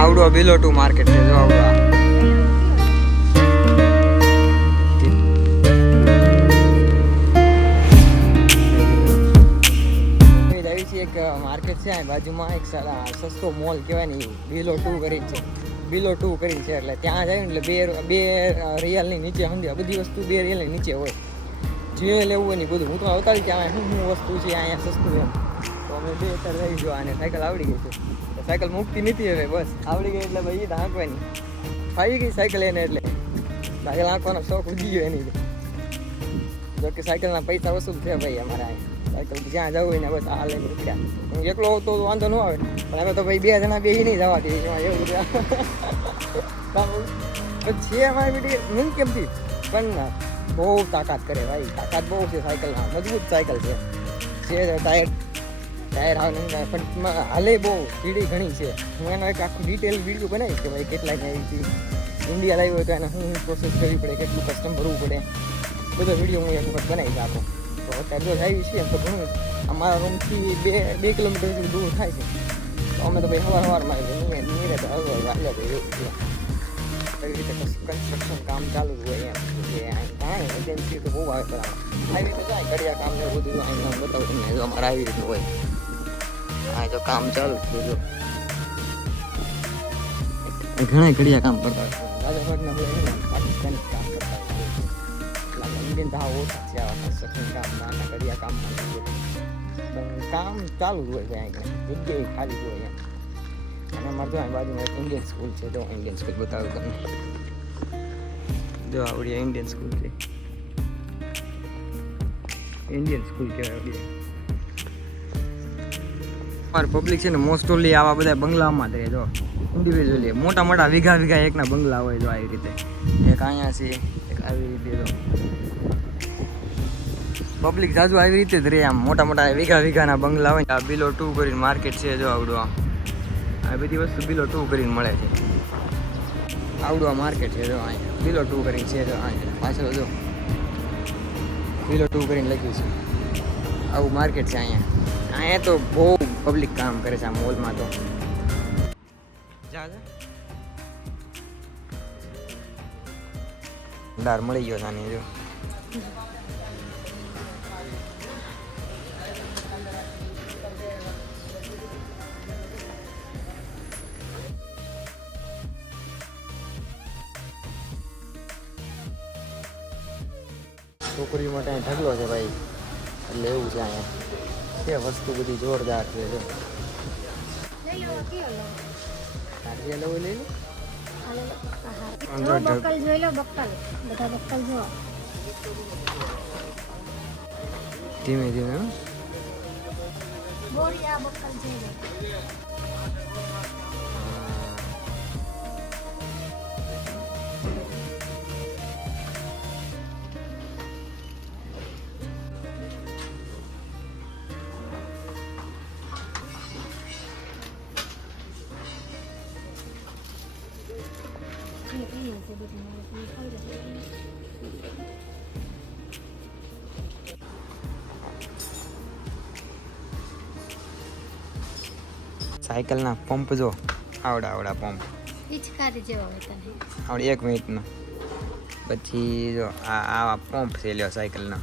આવડો બિલોટુ માર્કેટ છે જો આવડો એક માર્કેટ છે બાજુમાં એક સસ્તો મોલ કહેવાય ને બિલો2 કરીને છે બિલો2 કરીને છે એટલે ત્યાં જાય ને એટલે બે રિયલની નીચે સમજ્યા બધી વસ્તુ 2 રિયલની નીચે હોય જે લેવું હોય ને બધું હું તો આવતાડી ત્યાં શું વસ્તુ છે અહીંયા સસ્તું એમ તો અમે 2 અત્યારે લઈ જો અને સાયકલ આવડી ગઈ છે સાયકલ મૂકતી નથી હવે બસ આવડી ગઈ એટલે ભાઈ હાંકવાની ફાવી ગઈ સાયકલ એને એટલે સાયકલ હાંકવાનો શોખ ઉડી ગયો એની જો કે સાયકલના પૈસા વસૂલ છે ભાઈ અમારા સાયકલ જ્યાં જવું હોય ને બસ આ લઈને નીકળ્યા હું એકલો તો વાંધો ન આવે પણ હવે તો ભાઈ 2 જણા બેસી નહીં જવાથી એમાં એવું છે અમારી બેટી હું કેમથી પણ બહુ તાકાત કરે ભાઈ તાકાત બહુ છે સાયકલમાં મજબૂત સાયકલ છે ટાયર આવે પણ હાલે બહુ સીડી ઘણી છે હું એનો એક આખું ડિટેલ વિડીયો બનાવીશ કે ભાઈ કેટલાક આવી ઇન્ડિયા લાવી હોય તો એને શું પ્રોસેસ કરવી પડે કેટલું કસ્ટમ ભરવું પડે બધો વિડીયો હું એક વખત બનાવીશ આપો તો અત્યારે જો આવી છીએ તો ઘણું અમારા રૂમથી 2 કિલોમીટર જેટલું દૂર થાય છે તો અમે તો ભાઈ સવારમાં નીરે તો હાલ્યા ભાઈ એવી રીતે કન્સ્ટ્રક્શન કામ ચાલુ જ હોય એમ એજન્સી તો બહુ આવે બરાબર આવી રીતે જાય ઘડિયા કામ ને બધું અહીં બતાવું તમને જો અમારે આવી રીતનું હોય હા તો કામ ચાલુ જ જો ઘણા ઘડિયા કામ કરતા હોય રાજસ્થાનના બધા પાકિસ્તાની કામ કરતા હોય ઇન્ડિયન તો ઓછા છે આવા કન્સ્ટ્રક્શન કામમાં ઘડિયા કામમાં કામ ચાલુ જ હોય છે અહીં જગ્યાએ ખાલી જ હોય એમ અને અમારે જો બાજુમાં એક ઇન્ડિયન સ્કૂલ છે તો ઇન્ડિયન સ્કૂલ બતાવું તમને જો આવડી ઇન્ડિયન સ્કૂલ છે ઇન્ડિયન સ્કૂલ કહેવાય આવડી અમારે પબ્લિક છે ને મોસ્ટ ઓફલી આવા બધા બંગલામાં જ રહે જો ઇન્ડિવિજ્યુઅલી મોટા મોટા વીઘા એકના બંગલા હોય જો આવી રીતે એક અહીંયા છે એક આવી રીતે જો પબ્લિક જાજુ આવી રીતે જ રહે આમ મોટા વીઘાના બંગલા હોય આ બિલો2 કરીને માર્કેટ છે જો આવડું આ બધી વસ્તુ બિલો2 કરીને મળે છે આવડું આ માર્કેટ છે જો અહીંયા બિલો2 કરીને છે જો અહીંયા પાછળ જો બિલો2 કરીને લખ્યું છે આવું માર્કેટ છે અહીંયા તો બહુ પબ્લિક કામ કરે છે આ મોલમાં તો ડાર મળી ગયો સાની જો છોકરીઓ માટે અહીં ઢગલો છે ભાઈ એટલે એવું છે અહીંયા છે વસ્તુ બધી જોરદાર છે જો ધીમે ધીમે સાયકલના પંપ જો આવડા પંપ પિચકારી જેવો હોય તને આવડે 1 મિનિટનો પછી જો આવા પંપ છે લ્યો સાયકલના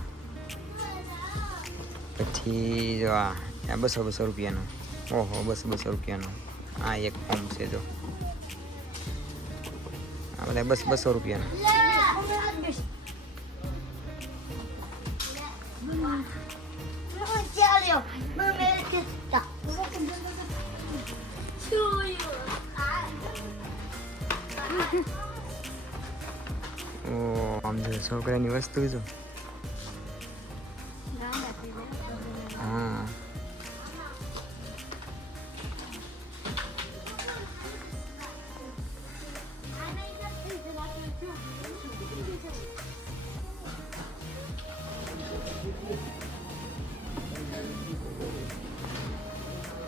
પછી જો આ 200 રૂપિયાનો ઓહો 200 રૂપિયાનો આ એક પંપ છે જો આ બધા 200 રૂપિયાનો આમ જો છોકરાની વસ્તુ જો હા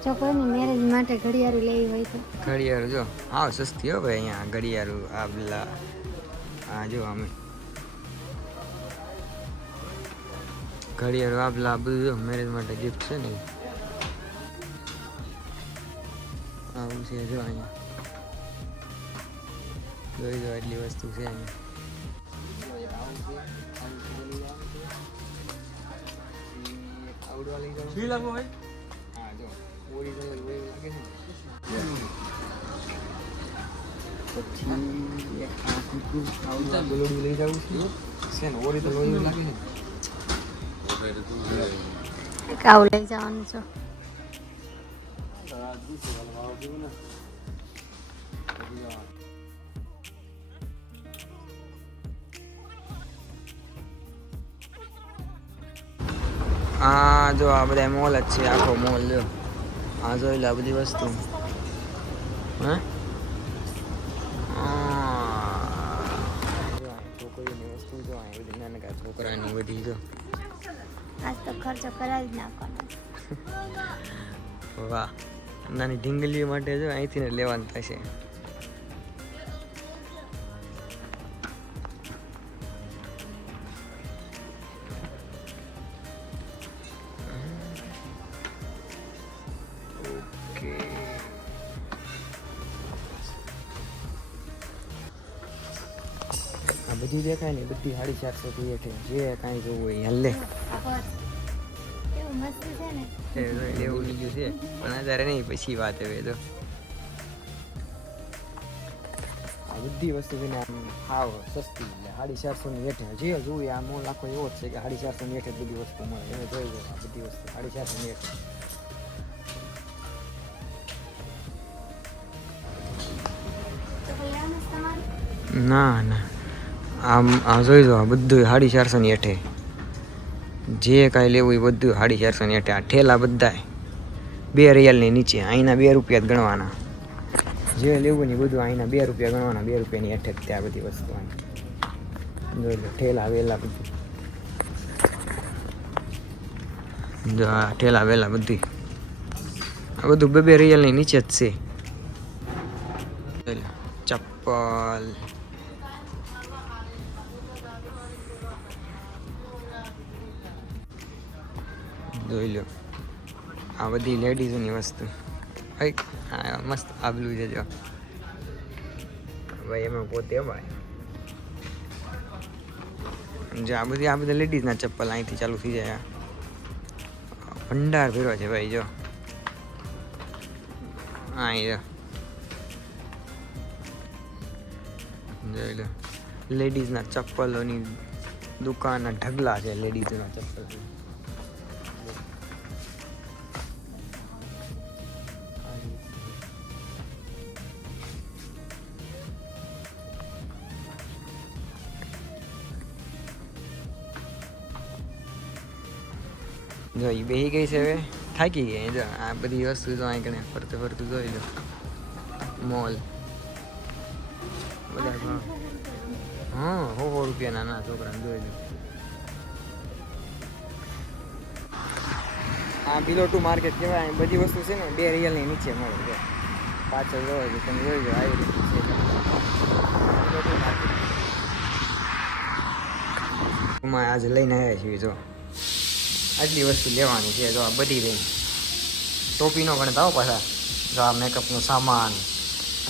જો કોઈને મેરેજ માટે ઘડિયાળ લેવી હોય તો ઘડિયાળ જો હા સસ્તી હો ભાઈ અહીંયા ઘડિયાળ આ પેલા આ જો અમે ઘડિયાળ આ પેલા બધું જો મેરેજ માટે ગિફ્ટ છે ને આવું છે જો અહીંયા જોઈ દો એટલી વસ્તુ છે આવડવા લઈ જાવ શું લાગો ભાઈ? હા જો ઓરિજિનલ એવું લાગે છે પછી એક આ કીધું આવડવા ગલોડું લઈ જવું છે ને ઓરિજિનલ એવું લાગે છે કાવ લઈ જવાનું છો આ જો આ બધા મોલ જ છે આખો મોલ જો આ જોઈ લે આ બધી વસ્તુ હે છોકરીઓની વસ્તુ જો આ બધી નાના છોકરાની બધી જો આજ તો ખર્ચો કરાવી જ નાખવાનો વાહ નાની ઢીંગલીઓ માટે જો અહીંથી ને લેવાનું થશે આ બધું દેખાય ને બધી 450 થી હેઠે જે કાંઈ જોવું હોય હલ્લે કેવું મસ્ત છે ને એવું લીધું છે પણ અત્યારે નહીં પછી વાત હવે તો આ બધી વસ્તુ છે ને આમ હાવ સસ્તી એટલે 450 ની હેઠે જે જોઈએ આ મોલ આખો એવો જ છે કે 450 ની હેઠે બધી વસ્તુ મળે એને જોઈ લો આ બધી વસ્તુ 450 ની હેઠે તો કોઈ આમ જ તમારું ના ના આમ આ જોઈ લો આ બધું 450 ની હેઠે જે કાંઈ લેવું એ બધું 450 ની હેઠે આ ઠેલા બધા 2 રિયલની નીચે અહીંના 2 રૂપિયા જ ગણવાના જે લેવું ને એ બધું અહીંના 2 રૂપિયા ગણવાના 2 રૂપિયાની હેઠે જ ત્યાં બધી વસ્તુ અહીં જોઈ લો ઠેલા વેલા બધું જો આ ઠેલા વેલા બધી આ બધું 2 રિયલની નીચે જ છે જોઈ લો ચપ્પલ જોઈ લો આ બધી લેડીઝોની વસ્તુ હા મસ્ત આબલું છે જો ભાઈ એમાં પોતે ભાઈ જો આ બધા લેડીઝના ચપ્પલ અહીંથી ચાલુ થઈ જાય ભંડાર ભર્યો છે ભાઈ જો અહીં જો જોઈ લો લેડીઝના ચપ્પલોની દુકાનના ઢગલા છે લેડીઝના ચપ્પલ જો એ બેસી ગઈ છે હવે થાકી ગઈ જો આ બધી વસ્તુ જો અહીં કણે ફરતું જોઈ લો મોલ બધા હા 100 રૂપિયા નાના છોકરાને જોઈ લો આ બિલો ટુ માર્કેટ કહેવાય બધી વસ્તુ છે ને 2 રિયલની નીચે મળે છે પાછળ જોઈ લો તમે જોઈ લો આવી રીતે છે બિલો ટુ માર્કેટ આજે લઈને આવ્યા છીએ જો આટલી વસ્તુ લેવાની છે જો આ બધી રહી ટોપીનો ગણતા હો પાછા જો આ મેકઅપનો સામાન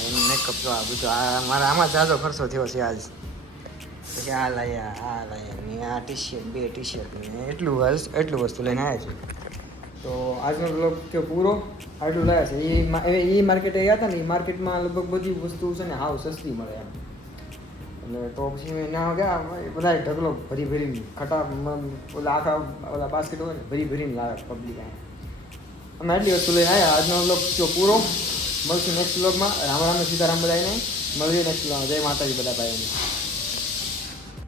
એનું મેકઅપ જો આ બધું આ મારા આમાં જાજો ખર્ચો થયો છે આજ પછી આ લાયા ને આ ટી-શર્ટ 2 ટી-શર્ટ ને એટલું વસ્તુ લઈને આવ્યા છું તો આજનો બ્લોગ તો પૂરો આટલું લાવ્યા છે એ માર્કેટે ગયા હતા ને એ માર્કેટમાં લગભગ બધી વસ્તુ છે ને હાવ સસ્તી મળે એમ એટલે તો પછી મેં ના ગયા બધા ઢગલો ભરીને ખટા ઓલા આખા ઓલા બાસ્કેટ હોય ને ભરીને લાવે પબ્લિક અમે આટલી વસ્તુ લઈને આવ્યા આજનો બ્લોગ તો પૂરો મળશું નેક્સ્ટ બ્લોગમાં રામ રામ સીતારામ બધાને મળીએ નેક્સ્ટ બ્લોગ જય માતાજી બધા ભાઈઓને